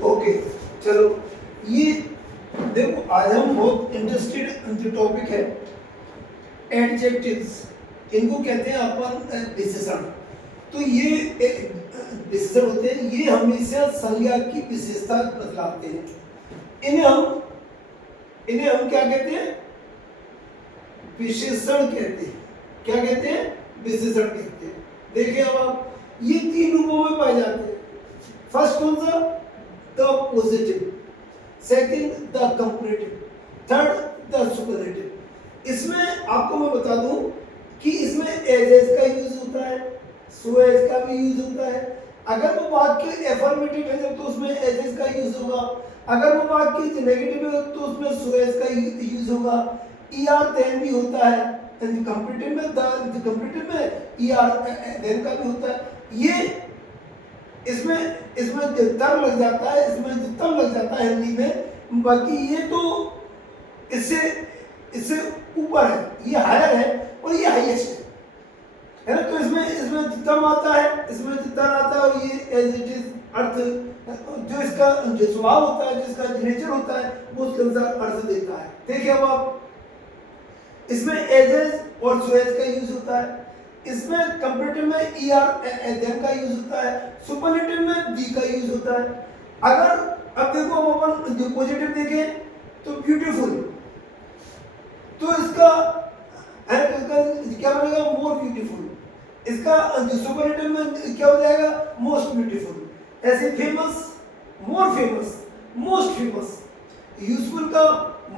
Okay, चलो ये देखो, आज हम बहुत इंटरेस्टेड जो टॉपिक है एडजेक्टिव्स, इनको कहते हैं अपन विशेषण। तो ये विशेषण होते हैं, ये हमेशा संज्ञा की विशेषता बतलाते हैं। इन्हें हम क्या कहते हैं? विशेषण कहते हैं। क्या कहते हैं? विशेषण कहते हैं। देखिए अब आप, ये 3 रूपों में पाए जाते हैं। फर्स्ट कौन सा? The positive, second the comparative, third the superlative. इसमें आपको मैं बता दूं कि इसमें एज का यूज होता है, सो एज का भी यूज होता है। अगर वो वाक्य एफर्मेटिव है तो उसमें एज का यूज होगा, अगर वो वाक्य नेगेटिव है तो उसमें सो एज का यूज होगा। ईआर देन भी होता है, कंपैरेटिव में कंपैरेटिव में ईआर देन का भी होता है। ये इसमें तर लग जाता है, इसमें तम लग जाता है हिंदी में। बाकी ये तो इससे ऊपर है, ये हायर है और ये हाईएस्ट है ना। तो इसमें तम आता है, इसमें तर आता है, और ये एज इट इज अर्थ, जो इसका जो स्वभाव होता है, जिसका नेचर होता है, वो उसके अनुसार अर्थ देता है। देखिए अब आप, इसमें एजेस और सोएज का यूज होता है, इसमें कंपैरेटिव में ईआर देन का यूज होता है, सुपरलेटिव में दी का यूज होता है। अगर अब देखो, अपन जो पॉजिटिव देखें तो ब्यूटीफुल, तो इसका क्या बनेगा? More beautiful. इसका जो सुपरलेटिव में क्या हो जाएगा? Most beautiful. ऐसे famous, more famous, most famous. Useful का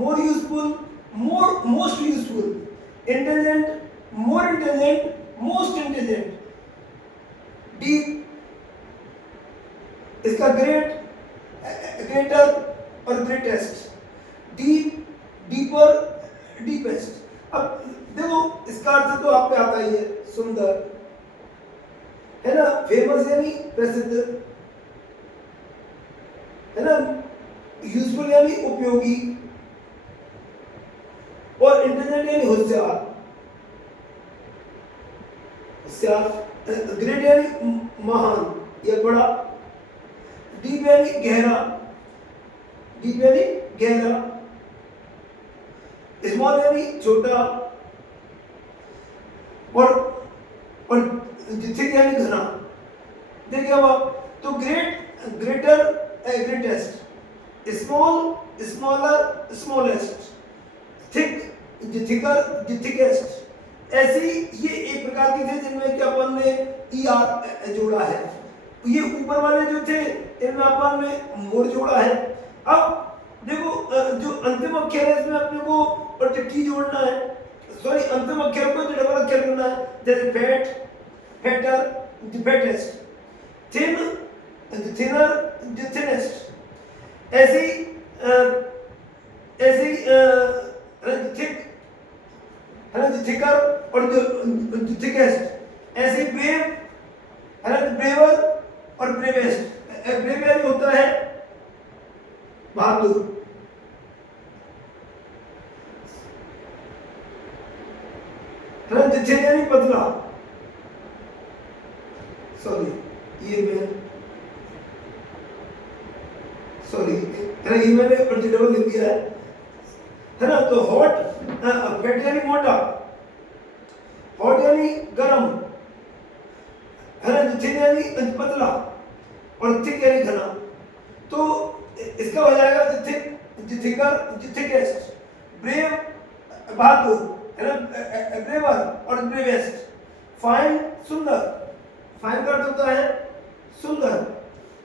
more useful, most useful. Intelligent, more intelligent, most intelligent. Deep, इसका ग्रेट, ग्रेटर और ग्रेटेस्ट। Deep, deeper, deepest. अब देखो, इसका अर्थ तो आप पे आता ही है, सुंदर है ना। फेमस यानी प्रसिद्ध है ना, यूजफुल यानी उपयोगी, और इंटेलिजेंट यानी होशियार, ग्रेट यानी महान या बड़ा, डीप यानी गहरा, डीप यानी गहरा, स्मॉल यानी छोटा, और थिक यानी घना। देखिए अब आप, तो great, greater, greatest, small, smaller, smallest, thick, thicker, thickest. ऐसी ये एक प्रकार की थे जिनमें कि अपन ने ईआर जोड़ा है। ये ऊपर वाले जो थे, इनमें अपन ने मोर जोड़ा है। अब देखो, जो अंतिम अक्षर है इसमें अपने को टी जोड़ना है, सॉरी अंतिम अक्षर को जो डबल अक्षर करना है, जैसे fat, fatter, fattest, thin, thinner, thinnest. ऐसी थिक है ना, थिकर, और जो थिकेस्ट। ऐसे ब्रेव है ना, ब्रेवर और ब्रेवेस्ट। ब्रेव यानी होता है बहादुर, है ना, थिन यानी पतला। सॉरी ये मैं सॉरी है ना, ये मैंने डबल लिख दिया है ना। तो हॉट, फैट यानी मोटा, हॉट यानी गरम है ना, थिन यानी पतला, और थिक यानी घना। तो इसका हो जाएगा थिक, थिकर, थिकेस्ट, ब्रेव बहादुर है ना, ब्रेवर और ब्रेवेस्ट। फाइन, सुंदर, फाइन का अर्थ होता है सुंदर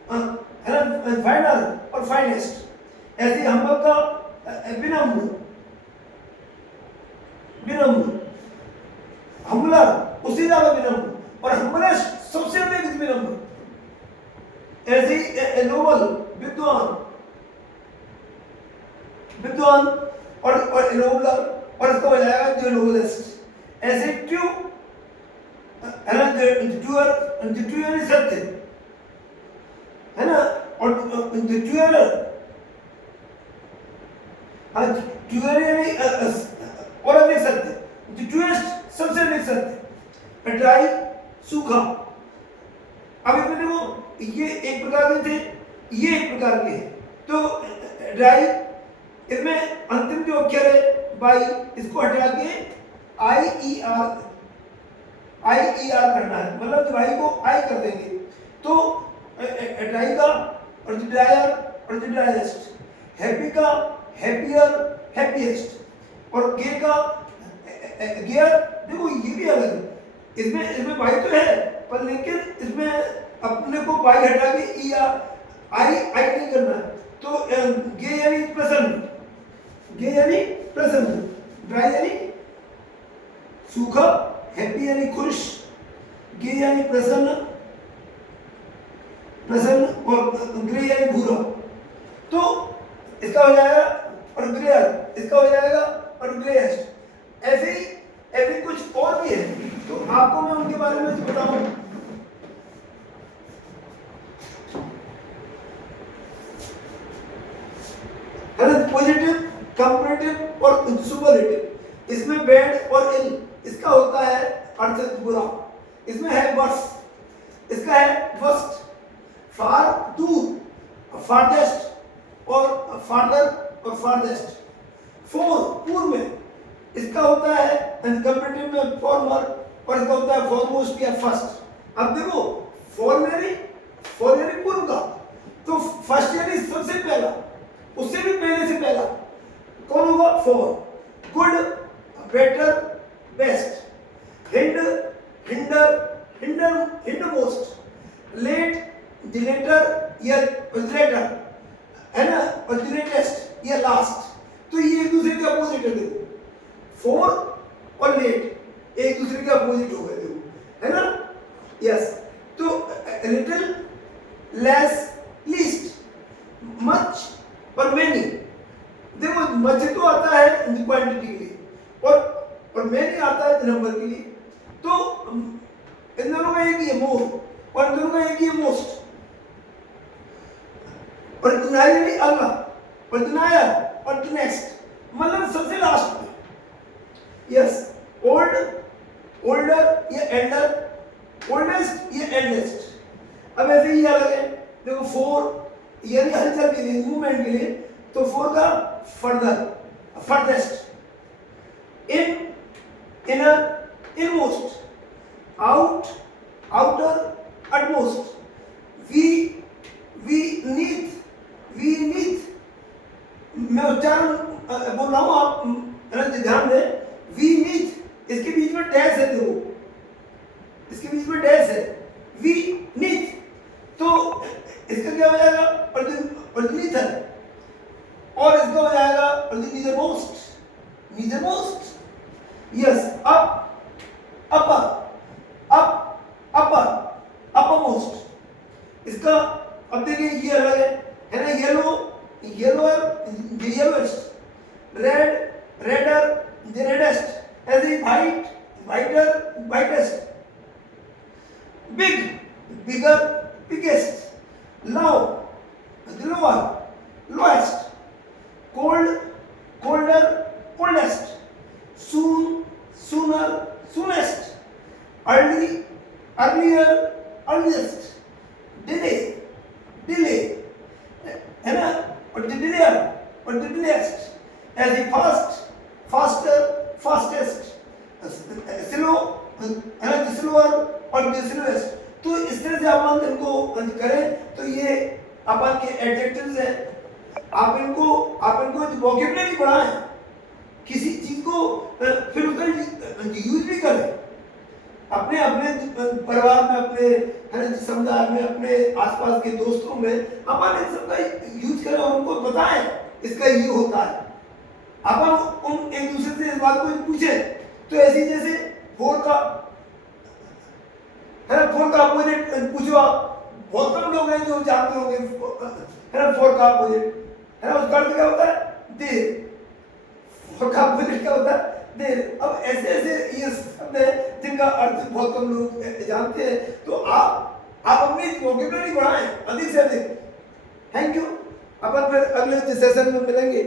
है ना, फाइनल और फाइनेस्ट। ऐसे हम्बल का विनम्र, विनम्र, हमलर उससे ज्यादा विनम्र, और हम्बलेस्ट सबसे अधिक विनम्र। ऐसे नोबल, विद्वान, विद्वान और नोबलर, और इसका हो जाएगा जो नोबलेस्ट। ऐसे ट्रू है ना, ट्रू यानी सत्य है ना, और ट्रूअर, हाँ ट्रूअर यानी और अधिक सत्य, ट्रूएस्ट सबसे अधिक सत्य। ड्राई, सूखा। अब इसमें देखो, ये एक प्रकार के थे ये एक प्रकार के हैं। तो ड्राई, इसमें अंतिम जो अक्षर है बाई, इसको हटा के आई ई आर करना है, मतलब ड्राई को आई कर देंगे। तो ड्राई का और ड्रायर और ड्राइएस्ट, हैप्पी का हैप्पियर हैप्पीएस्ट, और गे का गियर। देखो ये भी अलग है, इसमें बाई तो है पर लेकिन इसमें अपने को बाई हटा के ई आई नहीं करना है। तो गे यानी प्रसन्न, गे यानी प्रसन्न, ड्राई यानी सूखा, हैप्पी यानी खुश, गे यानी प्रसन्न और ग्रे यानी भूरा। तो इसका हो जाएगा और ग्रेयर, इसका हो जाएगा और ग्रेएस्ट। ऐसे कुछ और भी है, तो आपको मैं उनके बारे में बताऊं। पॉजिटिव, कंपैरेटिव और सुपरलेटिव। इसमें बैड और इल, इसका होता है अर्थ बुरा। इसमें है वर्स, इसका है वर्स्ट। फार दूर, फारदेस्ट और फादर और फारदेस्ट। फोर पूर्व में, इसका होता है कंपैरेटिव में फॉर्मर, और इसका होता है फॉरमोस्ट या फर्स्ट। अब देखो फोर यानी पूर्व का, तो फर्स्ट यानी सबसे पहला, उससे भी पहले से पहला कौन होगा? Four. Good, better, best. Hinder most. Late, later या लेटर, है ना, और लेटेस्ट या लास्ट। तो ये एक दूसरे के अपोजिट है। देखो फोर और लेट एक दूसरे के अपोजिट हो गए, देखो, है ना। यस, तो लिटिल, लेस, लीस्ट, मच और मेनी। देखो मच तो आता है क्वांटिटी के लिए, और मेनी आता है नंबर के लिए। तो इन दोनों का एक ही है मोर, और इन दोनों का एक ही है मोस्ट। और डिनायर यानी अगला, और डिनायर और नेक्स्ट, मतलब सबसे लास्ट में। यस, ओल्ड, ओल्डर या एल्डर, ओल्डेस्ट या एल्डेस्ट। अब ऐसे ही अलग है। देखो फोर यानी हलचल के लिए, मूवमेंट के लिए, तो फोर का further, furthest. In, inner, inmost. Out, outer, utmost. Beneath, मैं उच्चारण बोल रहा हूं, आप ध्यान दें। वी नीथ, इसके बीच में डैश है, देखो इसके बीच में डैश है, वी नीथ। तो इसका क्या हो जाएगा? अर्धनीथर। और इसका हो जाएगा nethermost. Yes, up, upper, uppermost. इसका अब देखिए ये अलग है ना। Yellower, yellowest. Red, redder, the reddest. ऐसे white, whiter, whitest. Big, bigger, biggest. Low, the lower, lowest. Cold, colder, coldest. Soon, sooner, soonest. Early, earlier, earliest. Delay, delay, है ना, और delay और delayest. As the fast, faster, fastest. Slow, है ना, the slower और the slowest. तो इस तरह से आप इनको करें तो ये अपन के एडजेक्टिव्स हैं। आप इनको वोकैबुलरी बढ़ाएं, किसी चीज को फिर उसका यूज भी करें अपने परिवार में, अपने समुदाय में, अपने आसपास के दोस्तों में। अपन इन सबका यूज करें और उनको बताएं इसका ये होता है। अपन उन एक दूसरे से इस बात को पूछे। तो ऐसी जैसे फोर का है ना, फोर का अपोजिट पूछो आप, बहुत कम लोग हैं जो जानते होंगे, है ना, फोर का अपोजिट, है ना, उसका अर्थ क्या होता है? देर। फोर का अपोजिट क्या होता है? देर। अब ऐसे ये शब्द है जिनका अर्थ बहुत कम लोग जानते हैं। तो आप अपनी वोकैबुलरी बढ़ाएं अधिक से अधिक। Thank you. अपन फिर अगले सेशन में मिलेंगे।